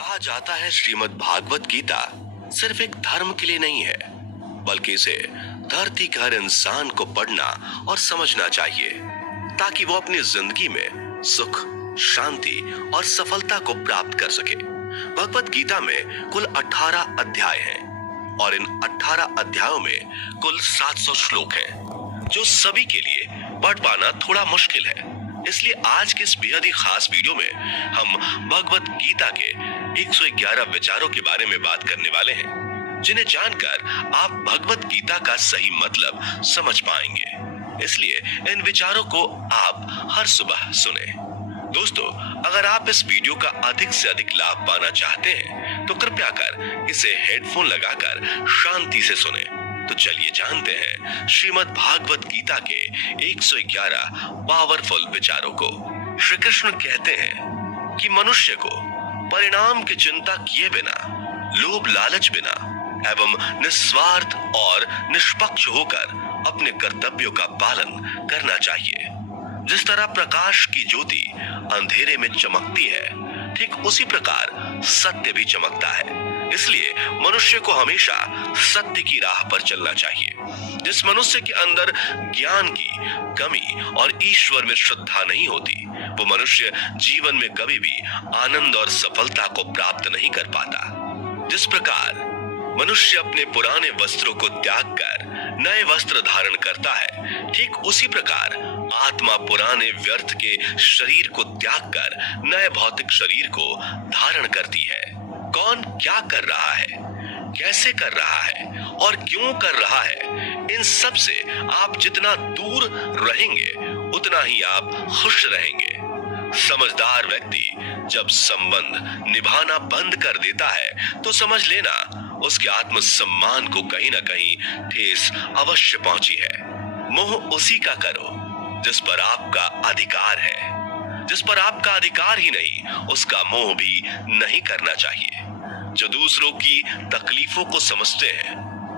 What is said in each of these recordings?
कहा जाता है श्रीमद् भागवत गीता सिर्फ एक धर्म के लिए नहीं है, बल्कि इसे धरती के हर इंसान को पढ़ना और समझना चाहिए ताकि वो अपनी जिंदगी में सुख, शांति और सफलता को प्राप्त कर सके। भगवत गीता में कुल 18 अध्याय हैं और इन 18 अध्यायों में कुल 700 श्लोक हैं, जो सभी के लिए पढ़ पाना थोड़ा मुश्किल है। इसलिए आज के इस बेहद ही खास वीडियो में हम भगवत गीता के 111 विचारों के बारे में बात करने वाले हैं, जिन्हें जानकर आप भगवत गीता का सही मतलब समझ पाएंगे। इसलिए इन विचारों को आप हर सुबह सुने। दोस्तों, अगर आप इस वीडियो का अधिक से अधिक लाभ पाना चाहते हैं तो कृपया कर इसे हेडफोन लगाकर शांति से सुने। तो चलिए जानते हैं श्रीमद् भागवत गीता के 111 पावरफुल विचारों को। श्री कृष्ण कहते हैं कि मनुष्य को परिणाम की चिंता किए बिना, लोभ लालच बिना एवं निस्वार्थ और निष्पक्ष होकर अपने कर्तव्यों का पालन करना चाहिए। जिस तरह प्रकाश की ज्योति अंधेरे में चमकती है, ठीक उसी प्रकार सत्य भी चमकता है। इसलिए मनुष्य को हमेशा सत्य की राह पर चलना चाहिए। जिस मनुष्य के अंदर ज्ञान की कमी और ईश्वर में श्रद्धा नहीं होती, वो मनुष्य जीवन में कभी भी आनंद और सफलता को प्राप्त नहीं कर पाता। जिस प्रकार मनुष्य अपने पुराने वस्त्रों को त्याग कर नए वस्त्र धारण करता है, ठीक उसी प्रकार आत्मा पुराने व्यर्थ के शरीर को त्याग कर नए भौतिक शरीर को धारण करती है। कौन क्या कर रहा है, कैसे कर रहा है और क्यों कर रहा है, इन सब से आप जितना दूर रहेंगे उतना ही आप खुश रहेंगे। समझदार व्यक्ति जब संबंध निभाना बंद कर देता है तो समझ लेना उसके आत्मसम्मान को कहीं ना कहीं ठेस अवश्य पहुंची है। मोह उसी का करो जिस पर आपका अधिकार है। जिस पर आपका अधिकार ही नहीं, उसका मोह भी नहीं करना चाहिए। जो दूसरों की तकलीफों को समझते हैं,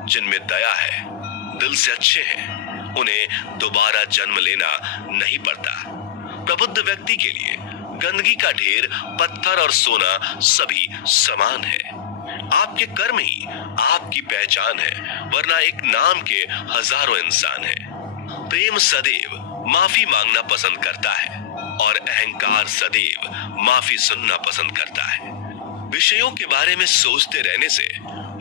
जिनमें दया है, दिल से अच्छे हैं, उन्हें दोबारा जन्म लेना नहीं पड़ता। प्रबुद्ध व्यक्ति के लिए गंदगी का ढेर, पत्थर और सोना सभी समान है। आपके कर्म ही आपकी पहचान है, वरना एक नाम के हजारों इंसान हैं। प्रेम सदैव माफी मांगना पसंद करता है और अहंकार सदैव माफी सुनना पसंद करता है। विषयों के बारे में सोचते रहने से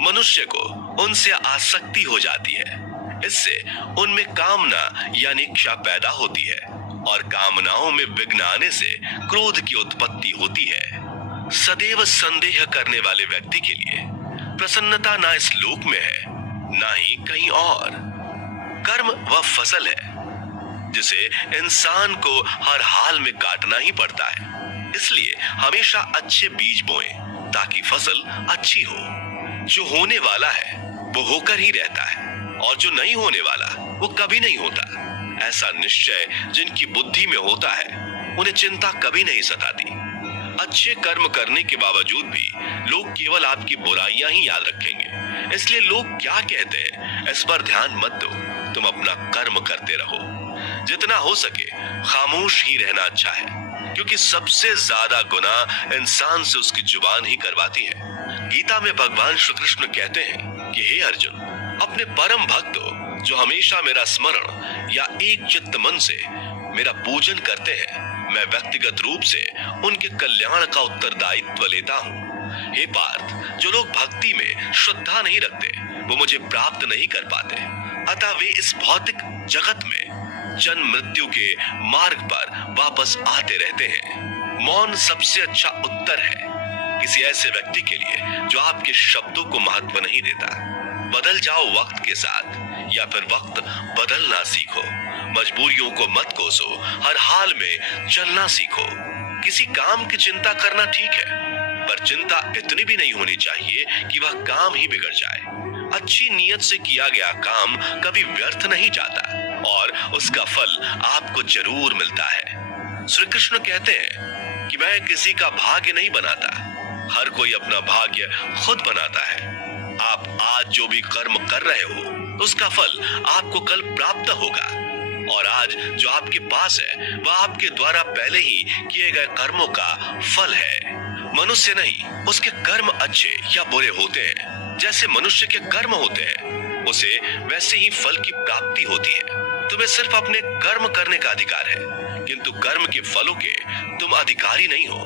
मनुष्य को उनसे आसक्ति हो जाती है। इससे उनमें कामना यानी इच्छा पैदा होती है और कामनाओं में विघ्न आने से क्रोध की उत्पत्ति होती है। सदैव संदेह करने वाले व्यक्ति के लिए प्रसन्नता ना इस लोक में है, ना ही कहीं और। कर्म वह फसल है जिसे इंसान को हर हाल में काटना ही पड़ता है। इसलिए हमेशा अच्छे बीज बोएं ताकि फसल अच्छी हो। जो होने वाला है वो होकर ही रहता है और जो नहीं होने वाला वो कभी नहीं होता। ऐसा निश्चय जिनकी बुद्धि में होता है, उन्हें चिंता कभी नहीं सताती। अच्छे कर्म करने के बावजूद भी लोग केवल आपकी बुराइयां ही याद रखेंगे। इसलिए लोग क्या कहते हैं इस पर ध्यान मत दो, तुम अपना कर्म करते रहो। जितना हो सके खामोश ही रहना अच्छा है, क्योंकि सबसे ज्यादा गुनाह इंसान से उसकी जुबान ही करवाती है। गीता में भगवान श्री कृष्ण कहते हैं कि हे अर्जुन, अपने परम भक्त जो हमेशा मेरा स्मरण या एक चित्त मन से मेरा पूजन करते हैं, मैं व्यक्तिगत रूप से उनके कल्याण का उत्तरदायित्व लेता हूँ। हे पार्थ, जो लोग भक्ति में श्रद्धा नहीं रखते वो मुझे प्राप्त नहीं कर पाते। अतः वे इस भौतिक जगत में जन्म मृत्यु के मार्ग पर वापस आते रहते हैं। मौन सबसे अच्छा उत्तर है किसी ऐसे व्यक्ति के लिए जो आपके शब्दों को महत्व नहीं देता। बदल जाओ वक्त के साथ, या फिर वक्त बदलना सीखो। मजबूरियों को मत कोसो, हर हाल में चलना सीखो। किसी काम की चिंता करना ठीक है, पर चिंता इतनी भी नहीं होनी चाहिए कि वह काम ही बिगड़ जाए। अच्छी नीयत से किया गया काम कभी व्यर्थ नहीं जाता और उसका फल आपको जरूर मिलता है। श्री कृष्ण कहते हैं कि मैं किसी का भाग्य नहीं बनाता, हर कोई अपना भाग्य खुद बनाता है। आप आज जो भी कर्म कर रहे हो उसका फल आपको कल प्राप्त होगा, और आज जो आपके पास है वह आपके द्वारा पहले ही किए गए कर्मों का फल है। मनुष्य नहीं, उसके कर्म अच्छे या बुरे होते हैं। जैसे मनुष्य के कर्म होते हैं, उसे वैसे ही फल की प्राप्ति होती है। तुम्हें सिर्फ अपने कर्म करने का अधिकार है, किंतु कर्म के फलों के तुम अधिकारी नहीं हो।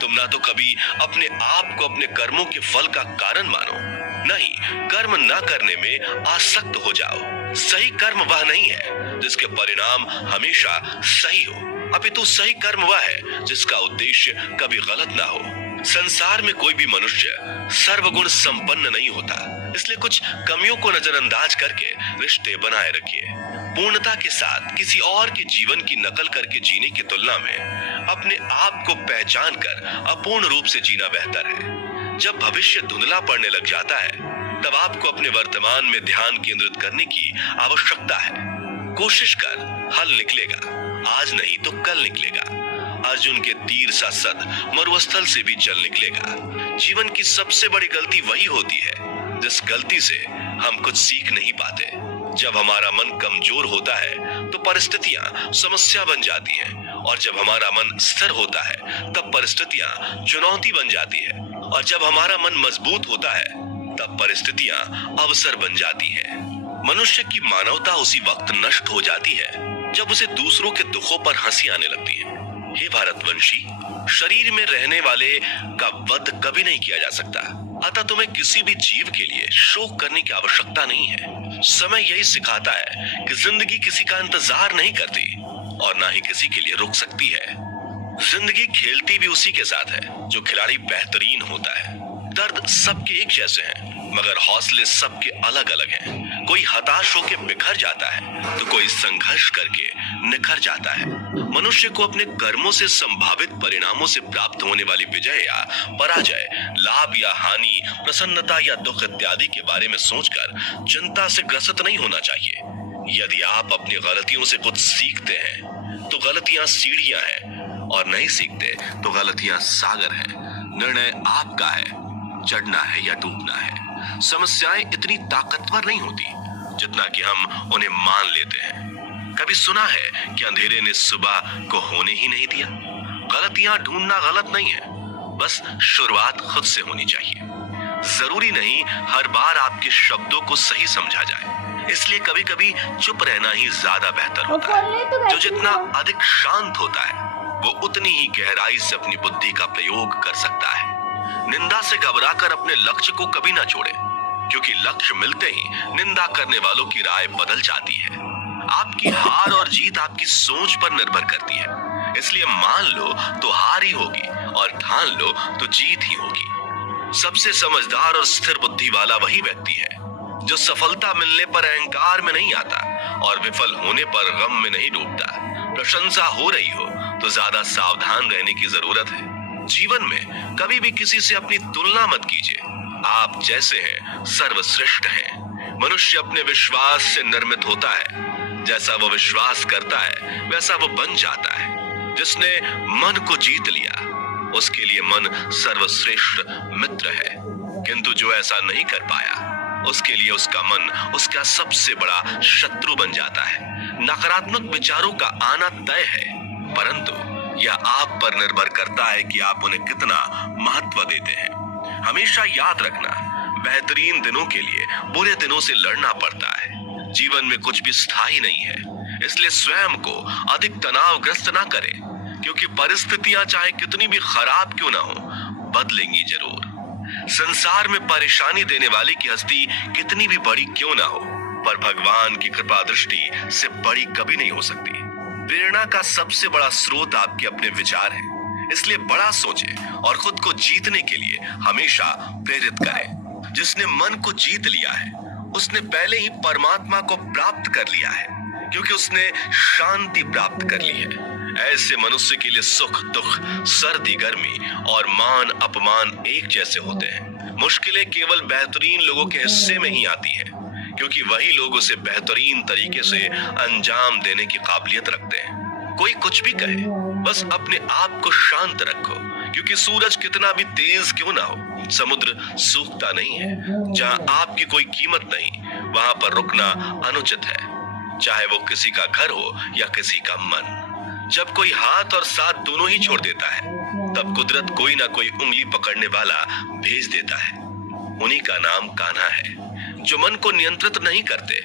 तुम ना तो कभी अपने आप को अपने कर्मों के फल का कारण मानो, नहीं कर्म न करने में आसक्त हो जाओ। सही कर्म वह नहीं है जिसके परिणाम हमेशा सही हो, अपितु सही कर्म वह है जिसका उद्देश्य कभी गलत ना हो। संसार में कोई भी मनुष्य सर्वगुण संपन्न नहीं होता, इसलिए कुछ कमियों को नजरअंदाज करके रिश्ते बनाए रखिए। पूर्णता के साथ किसी और के जीवन की नकल करके जीने की तुलना में अपने आप को पहचान कर अपूर्ण रूप से जीना बेहतर है। जब भविष्य धुंधला पड़ने लग जाता है, तब आपको अपने वर्तमान में ध्यान केंद्रित करने की आवश्यकता है। कोशिश कर, हल निकलेगा, आज नहीं तो कल निकलेगा। अर्जुन के तीर सा सद मरुस्थल से भी चल निकलेगा। जीवन की सबसे बड़ी गलती वही होती है जिस गलती से हम कुछ सीख नहीं पाते। जब हमारा मन कमजोर होता है तो परिस्थितियां समस्या बन जाती हैं, और जब हमारा मन स्थिर होता है तब परिस्थितियां चुनौती बन जाती है, और जब हमारा मन मजबूत होता है तब परिस्थितियां अवसर बन जाती हैं। मनुष्य की मानवता उसी वक्त नष्ट हो जाती है जब उसे दूसरों के दुखों पर हंसी आने लगती है। हे भारतवंशी, शरीर में रहने वाले का वध कभी नहीं किया जा सकता, अतः तुम्हें किसी भी जीव के लिए शोक करने की आवश्यकता नहीं है। समय यही सिखाता है कि जिंदगी किसी का इंतजार नहीं करती और ना ही किसी के लिए रुक सकती है। जिंदगी खेलती भी उसी के साथ है जो खिलाड़ी बेहतरीन होता है। दर्द सबके एक जैसे हैं, मगर हौसले सबके अलग अलग हैं। कोई हताश होकर बिखर जाता है तो कोई संघर्ष करके निखर जाता है। मनुष्य को अपने कर्मों से संभावित परिणामों से प्राप्त होने वाली विजय या पराजय, लाभ या हानि, प्रसन्नता या दुख इत्यादि के बारे में सोचकर चिंता से ग्रसित नहीं होना चाहिए। यदि आप अपनी गलतियों से कुछ सीखते हैं तो गलतियां सीढ़ियां हैं, और नहीं सीखते तो गलतियां सागर हैं। निर्णय आपका है, चढ़ना है या डूबना है। समस्याएं इतनी ताकतवर नहीं होती जितना कि हम उन्हें मान लेते हैं। कभी सुना है कि अंधेरे ने सुबह को होने ही नहीं दिया? गलतियां ढूंढना गलत नहीं है, बस शुरुआत खुद से होनी चाहिए। जरूरी नहीं हर बार आपके शब्दों को सही समझा जाए, इसलिए कभी कभी चुप रहना ही ज्यादा बेहतर होता है। जो जितना अधिक शांत होता है वो उतनी ही गहराई से अपनी बुद्धि का प्रयोग कर सकता है। निंदा से घबराकर अपने लक्ष्य को कभी ना छोड़े, क्योंकि लक्ष्य मिलते ही निंदा करने वालों की राय बदल जाती है। आपकी हार और जीत आपकी सोच पर निर्भर करती है, इसलिए मान लो तो हार ही होगी और ठान लो तो जीत ही होगी। सबसे समझदार और स्थिर बुद्धि वाला वही व्यक्ति है जो सफलता मिलने पर अहंकार में नहीं आता और विफल होने पर गम में नहीं डूबता। प्रशंसा हो रही हो तो ज्यादा सावधान रहने की जरूरत है। जीवन में कभी भी किसी से अपनी तुलना मत कीजिए। आप जैसे हैं सर्वश्रेष्ठ हैं। मनुष्य अपने विश्वास से निर्मित होता है। जैसा वो विश्वास करता है वैसा वो बन जाता है। जिसने मन को जीत लिया उसके लिए मन सर्वश्रेष्ठ मित्र है, किंतु जो ऐसा नहीं कर पाया उसके लिए उसका मन उसका सबसे बड़ा शत्रु बन जाता है। नकारात्मक विचारों का आना तय है, परंतु यह आप पर निर्भर करता है कि आप उन्हें कितना महत्व देते हैं। हमेशा याद रखना, बेहतरीन दिनों के लिए बुरे दिनों से लड़ना पड़ता है। जीवन में कुछ भी स्थायी नहीं है, इसलिए स्वयं को अधिक तनावग्रस्त ना करें, क्योंकि परिस्थितियां चाहे कितनी भी खराब क्यों ना हो, बदलेंगी जरूर। संसार में परेशानी देने वाली की हस्ती कितनी भी बड़ी क्यों ना हो, पर भगवान की कृपा दृष्टि से बड़ी कभी नहीं हो सकती। प्रेरणा का सबसे बड़ा स्रोत आपके अपने विचार हैं, इसलिए बड़ा सोचें और खुद को जीतने के लिए हमेशा प्रेरित करें। जिसने मन को जीत लिया है उसने पहले ही परमात्मा को प्राप्त कर लिया है, क्योंकि उसने शांति प्राप्त कर ली है। ऐसे मनुष्य के लिए सुख दुख, सर्दी गर्मी और मान अपमान एक जैसे होते हैं। मुश्किलें केवल बेहतरीन लोगों के हिस्से में ही आती हैं, क्योंकि वही लोग उसे बेहतरीन तरीके से अंजाम देने की काबिलियत रखते हैं। कोई कुछ भी कहे, बस अपने आप को शांत रखो, क्योंकि सूरज कितना भी तेज क्यों ना हो, समुद्र सूखता नहीं है। जहां आपकी कोई कीमत नहीं वहां पर रुकना अनुचित है, चाहे वो किसी का घर हो या किसी का मन। जब कोई हाथ और साथ दोनों ही छोड़ देता है तब कुदरत कोई ना कोई उंगली पकड़ने वाला भेज देता है। उन्हीं का नाम कान्हा है। जो मन को नियंत्रित नहीं करते,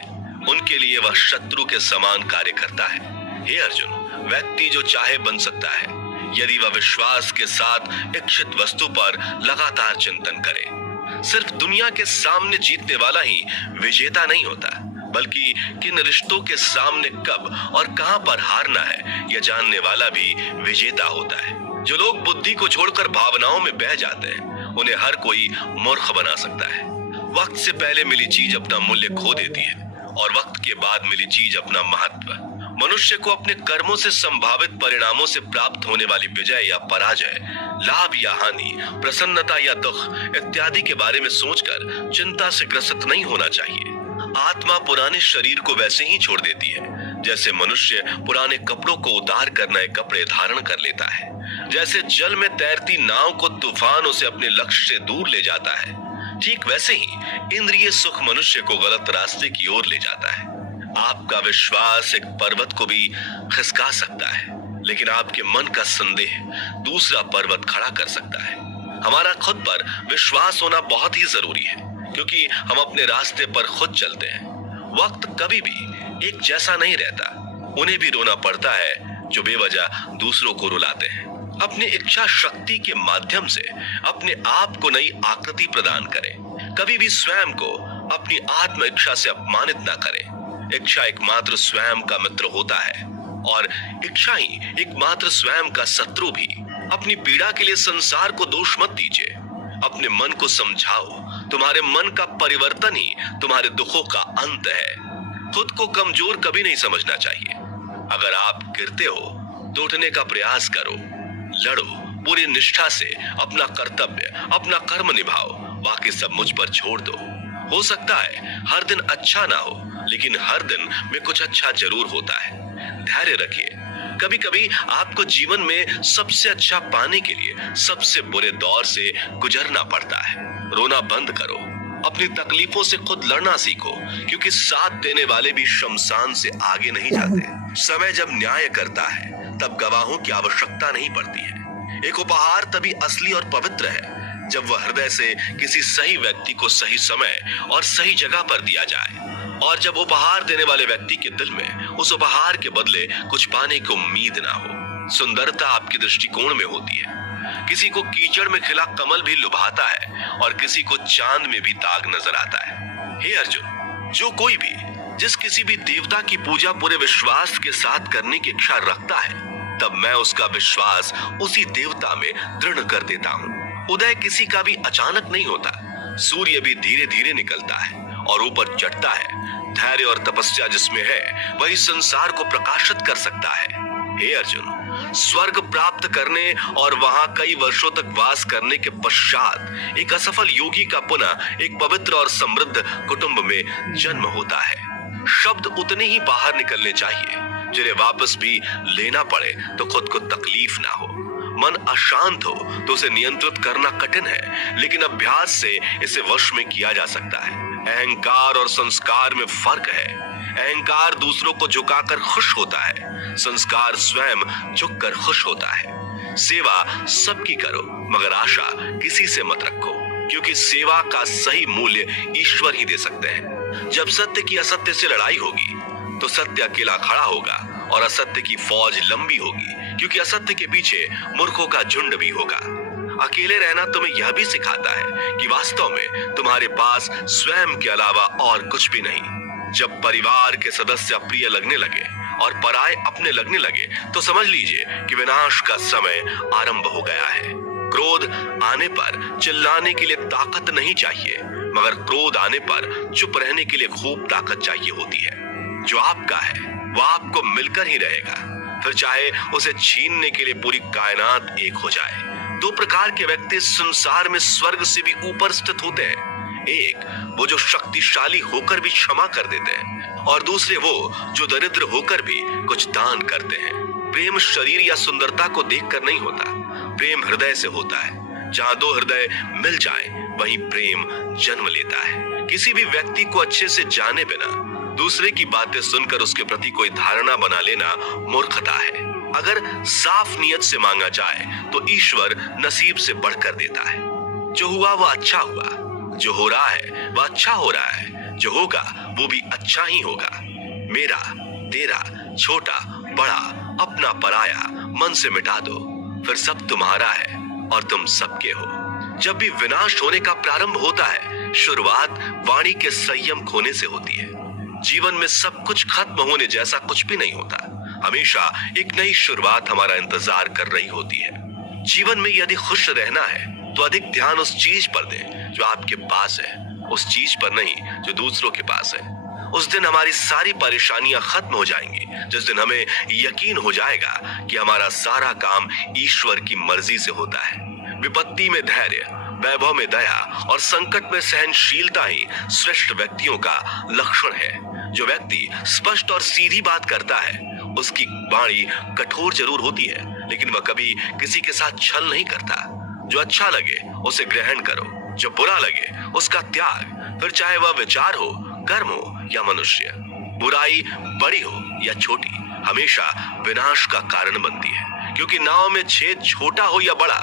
उनके लिए वह शत्रु के समान कार्य करता है। हे अर्जुन, व्यक्ति जो चाहे बन सकता है, यदि वह विश्वास के साथ इच्छित वस्तु पर लगातार चिंतन करे। सिर्फ दुनिया के सामने जीतने वाला ही विजेता नहीं होता, बल्कि किन रिश्तों के सामने कब और कहां पर हारना है, यह जानने वाला भी विजेता होता है। जो लोग बुद्धि को छोड़कर भावनाओं में बह जाते हैं, उन्हें हर कोई मूर्ख बना सकता है। वक्त से पहले मिली चीज अपना मूल्य खो देती है और वक्त के बाद मिली चीज अपना महत्व। मनुष्य को अपने कर्मों से संभावित परिणामों से प्राप्त होने वाली विजय या पराजय, लाभ या हानि, प्रसन्नता या दुख इत्यादि के बारे में सोचकर चिंता से ग्रसित नहीं होना चाहिए। आत्मा पुराने शरीर को वैसे ही छोड़ देती है जैसे मनुष्य पुराने कपड़ों को उतार कर नए कपड़े धारण कर लेता है। जैसे जल में तैरती नाव को तूफान उसे अपने लक्ष्य से दूर ले जाता है, ठीक वैसे ही इंद्रिय सुख मनुष्य को गलत रास्ते की ओर ले जाता है। आपका विश्वास एक पर्वत को भी खिसका सकता है, लेकिन आपके मन का संदेह दूसरा पर्वत खड़ा कर सकता है। हमारा खुद पर विश्वास होना बहुत ही जरूरी है, क्योंकि हम अपने रास्ते पर खुद चलते हैं। वक्त कभी भी एक जैसा नहीं रहता। उन्हें भी रोना पड़ता है जो बेवजह दूसरों को रुलाते हैं। अपनी इच्छा शक्ति के माध्यम से अपने आप को नई आकृति प्रदान करें। कभी भी स्वयं को अपनी आत्म इच्छा से अपमानित ना करें। इच्छा एकमात्र स्वयं का मित्र होता है और इच्छा ही एकमात्र स्वयं का शत्रु भी। अपनी पीड़ा के लिए संसार को दोष मत दीजिए। अपने मन को समझाओ। तुम्हारे मन का परिवर्तन ही तुम्हारे दुखों का अंत है। खुद को कमजोर कभी नहीं समझना चाहिए। अगर आप गिरते हो तो उठने का प्रयास करो, लड़ो, पूरी निष्ठा से अपना कर्तव्य, अपना कर्म निभाओ। बाकी सब मुझ पर छोड़ दो। हो सकता है हर दिन अच्छा ना हो, लेकिन हर दिन में कुछ अच्छा जरूर होता है। धैर्य रखिए। कभी कभी आपको जीवन में सबसे अच्छा पाने के लिए सबसे बुरे दौर से गुजरना पड़ता है। रोना बंद करो। अपनी तकलीफों से खुद लड़ना सीखो, क्योंकि साथ देने वाले भी शमशान से आगे नहीं जाते। समय जब न्याय करता है तब गवाहों की आवश्यकता नहीं पड़ती है। एक उपहार तभी असली और पवित्र है जब वह हृदय से किसी सही व्यक्ति को सही समय और सही जगह पर दिया जाए, और जब उपहार देने वाले व्यक्ति के दिल में उस उपहार के बदले कुछ पाने की उम्मीद ना हो। सुंदरता आपके दृष्टिकोण में होती है। किसी को कीचड़ में खिला कमल भी लुभाता है और किसी को चांद में भी दाग नजर आता है। हे अर्जुन, जो कोई भी जिस किसी भी देवता की पूजा पूरे विश्वास के साथ करने की इच्छा रखता है, तब मैं उसका विश्वास उसी देवता में दृढ़ कर देता हूँ। उदय किसी का भी अचानक नहीं होता। सूर्य भी धीरे धीरे निकलता है और ऊपर चढ़ता है। धैर्य और तपस्या जिसमें है, वही संसार को प्रकाशित कर सकता है। हे अर्जुन, स्वर्ग प्राप्त करने और वहां कई वर्षों तक वास करने के पश्चात एक असफल योगी का पुनः एक पवित्र और समृद्ध कुटुंब में जन्म होता है। शब्द उतने ही बाहर निकलने चाहिए जिन्हें वापस भी लेना पड़े तो खुद को तकलीफ ना हो। मन अशांत हो तो उसे नियंत्रित करना कठिन है, लेकिन अभ्यास से इसे वश में किया जा सकता है। अहंकार और संस्कार में फर्क है। अहंकार दूसरों को झुकाकर खुश होता है, संस्कार स्वयं झुककर खुश होता है। सेवा सबकी करो, मगर आशा किसी से मत रखो, क्योंकि सेवा का सही मूल्य ईश्वर ही दे सकते हैं। जब सत्य की असत्य से लड़ाई होगी तो सत्य अकेला खड़ा होगा और असत्य की फौज लंबी होगी, क्योंकि असत्य के पीछे मूर्खों का झुंड भी होगा। अकेले रहना तुम्हें यह भी सिखाता है कि वास्तव में तुम्हारे पास स्वयं के अलावा और कुछ भी नहीं। जब परिवार के सदस्य अप्रिय लगने लगे और पराये अपने लगने लगे, तो समझ लीजिए कि विनाश का समय आरंभ हो गया है। क्रोध आने पर चिल्लाने के लिए ताकत नहीं चाहिए, मगर क्रोध आने पर चुप रहने के लिए खूब ताकत चाहिए होती है। जो आपका है वह आपको मिलकर ही रहेगा, फिर चाहे उसे छीनने के लिए पूरी कायनात एक हो जाए। दो प्रकार के व्यक्ति संसार में स्वर्ग से भी ऊपर स्थित होते हैं। एक वो जो शक्तिशाली होकर भी क्षमा कर देते हैं, और दूसरे वो जो दरिद्र होकर भी कुछ दान करते हैं। प्रेम शरीर या सुंदरता को देखकर नहीं होता, प्रेम हृदय से होता है। जहां दो हृदय मिल जाएं, वहीं प्रेम जन्म लेता है। किसी भी व्यक्ति को अच्छे से जाने बिना दूसरे की बातें सुनकर उसके प्रति कोई धारणा बना लेना मूर्खता है। अगर साफ नियत से मांगा जाए तो ईश्वर नसीब से बढ़कर देता है। जो हुआ वह अच्छा हुआ, जो हो रहा है वह अच्छा हो रहा है, जो होगा वो भी अच्छा ही होगा। मेरा, तेरा, छोटा, बड़ा, अपना, पराया मन से मिटा दो, फिर सब तुम्हारा है और तुम सबके हो। जब भी विनाश होने का प्रारंभ होता है, शुरुआत वाणी के संयम खोने से होती है। जीवन में सब कुछ खत्म होने जैसा कुछ भी नहीं होता। हमेशा एक नई शुरुआत हमारा इंतजार कर रही होती है। जीवन में यदि खुश रहना है तो अधिक ध्यान उस चीज पर दें जो आपके पास है, उस चीज पर नहीं जो दूसरों के पास है। उस दिन हमारी सारी परेशानियां खत्म हो जाएंगी, जिस दिन हमें यकीन हो जाएगा कि हमारा सारा काम ईश्वर की मर्जी से होता है। विपत्ति में धैर्य, वैभव में दया और संकट में सहनशीलता ही श्रेष्ठ व्यक्तियों का लक्षण है। जो व्यक्ति स्पष्ट और सीधी बात करता है, उसकी वाणी कठोर जरूर होती है, लेकिन वह कभी किसी के साथ छल नहीं करता। जो अच्छा लगे उसे ग्रहण करो, जो बुरा लगे उसका त्याग, फिर चाहे वह विचार हो, कर्म हो या मनुष्य। बुराई बड़ी हो या छोटी, हमेशा विनाश का कारण बनती है, क्योंकि नाव में छेद छोटा हो या बड़ा,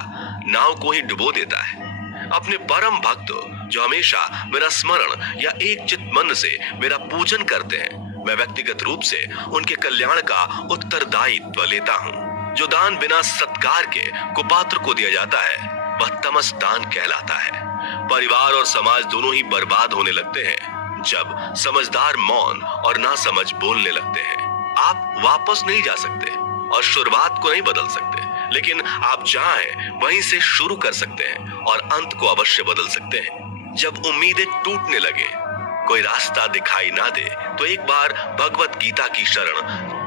नाव को ही डुबो देता है। अपने परम भक्त जो हमेशा मेरा स्मरण या एक चित मन से मेरा पूजन करते हैं, मैं व्यक्तिगत रूप से उनके कल्याण का उत्तरदायित्व लेता हूँ। जो दान बिना सत्कार के कुपात्र को दिया जाता है, वह तमस दान कहलाता है। परिवार और समाज दोनों ही बर्बाद होने लगते हैं जब समझदार मौन और नासमझ बोलने लगते हैं। आप वापस नहीं जा सकते और शुरुआत को नहीं बदल सकते, लेकिन आप जहां हैं वहीं से शुरू कर सकते हैं और अंत को अवश्य बदल सकते हैं। जब उम्मीदें टूटने लगे, कोई रास्ता दिखाई ना दे, तो एक बार भगवत गीता की शरण